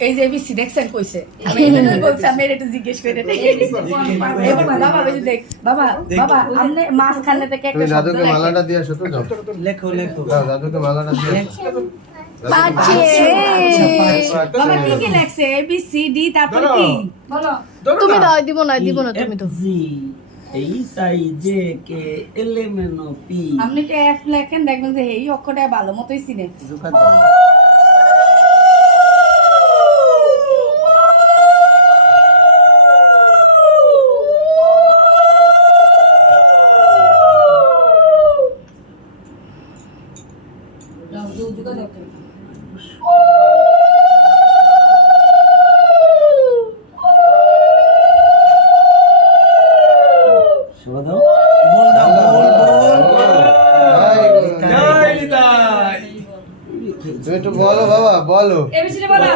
এই যে এবিসি দেখছেন কইছে আমি এটাই বলছি আমি এটা জিজ্ঞেস করে বাবা ওই যে দেখ বাবা বাবা আমনে মাছ খানে থেকে একটা তুমি দাদুকে মালাটা দিয়ে আসো তো যাও লেখো লেখো দাও দাদুকে মালাটা দিয়ে পাচ্ছে বাবা কি কি লেখছে এবিসি ডি তারপর কি বলো তুমি দাও দিব না তুমি তো G H I J K L M N O P আপনি কে এফ লেখেন দেখবেন যে এই অক্ষরটা ভালো মতোই চিনেন শুভ দাও বল দাও বল বল তুমি একটু বলো বাবা বলো এবিসি বলো